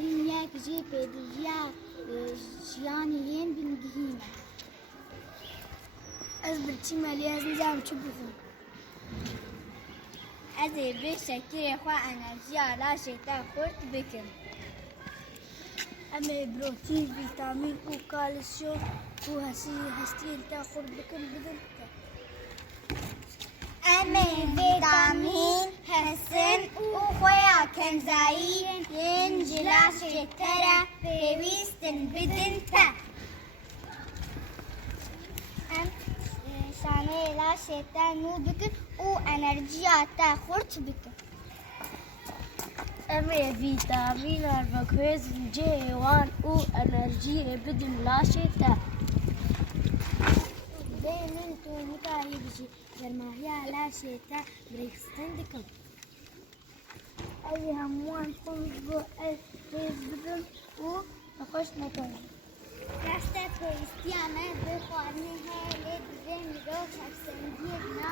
دارین یک جی پیدویا شیانی ین بینگهینه از برچی مالی از نزام چو بخون از به شکر خواه انرژی آلا شیطه خورد بکن اما بروتین ویتامین و کالسیوم و هستی انتا خورد بکن بدن اما ویتامین حسن و خویا کنزایی ین جلاس شکره پیویستن بدن تا شانه لا شیطان نو بکن و انرژی آتا خورد بکن اما ویتامین اربکویز جیوان و انرژی بدن لا شیطان بینن تو متاهی بشی گرماهی لا شیطان بریخستن دکم ای هموان خونش بو ای ریز بدن و نخوش نکن راسته پویستی آمد بخوارنه هیلی دیگه میرو شخصنگی بنا